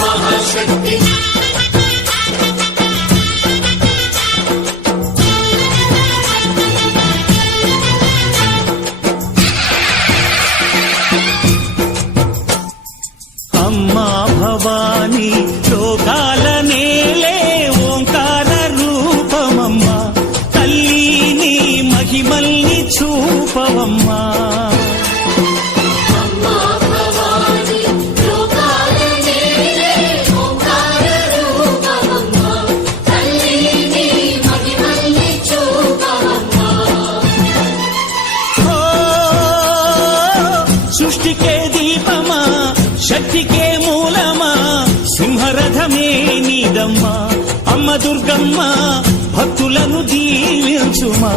महाशक्ति अम्मा भवानी लोकाल नेले ओंकार रूपमम्मा तल्ली महिमल्नि चूपवम्मा सृष्टि के दीपमा शक्ति के मूलमा सिंहरथमे नीदम्मा अम्म दुर्गम्मा भक्तुలను దీవించుమా।